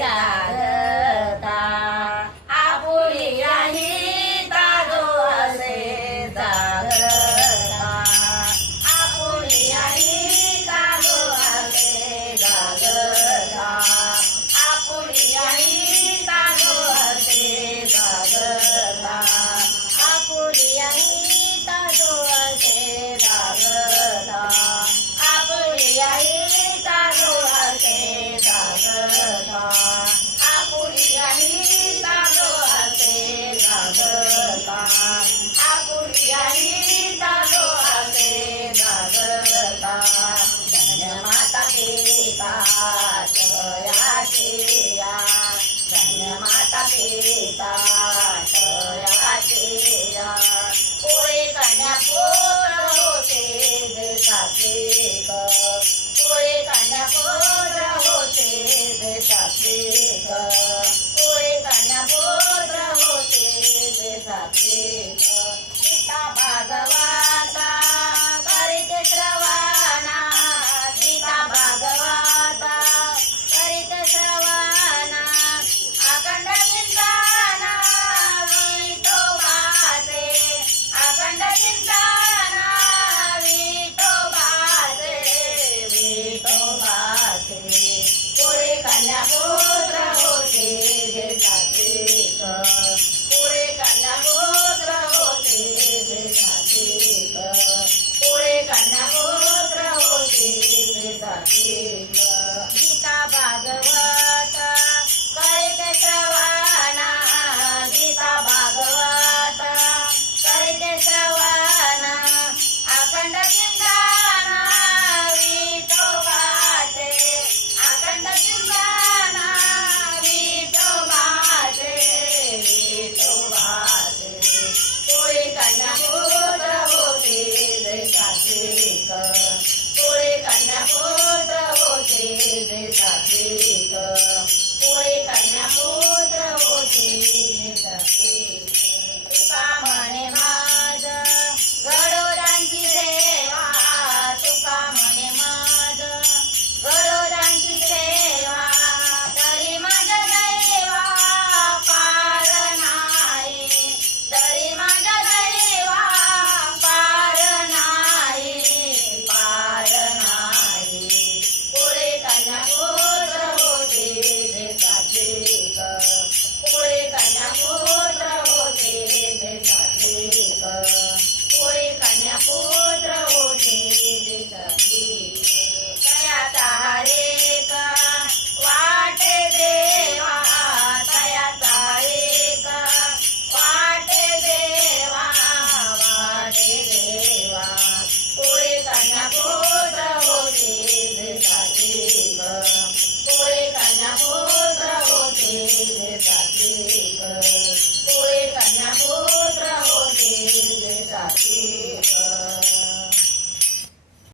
जागता आपुलिया हिता जो असे जागता आपुलिया हिता जो असे जागता आपुलिया हिता जो असे जागता आपुलिया हिता जो असे जागता आपुलिया हिता जो असे जागता आपुलिया हिता जो असे जागता आपुलिया हिता जो असे जागता धन्य माता पिता जयाशिया धन्य माता पिता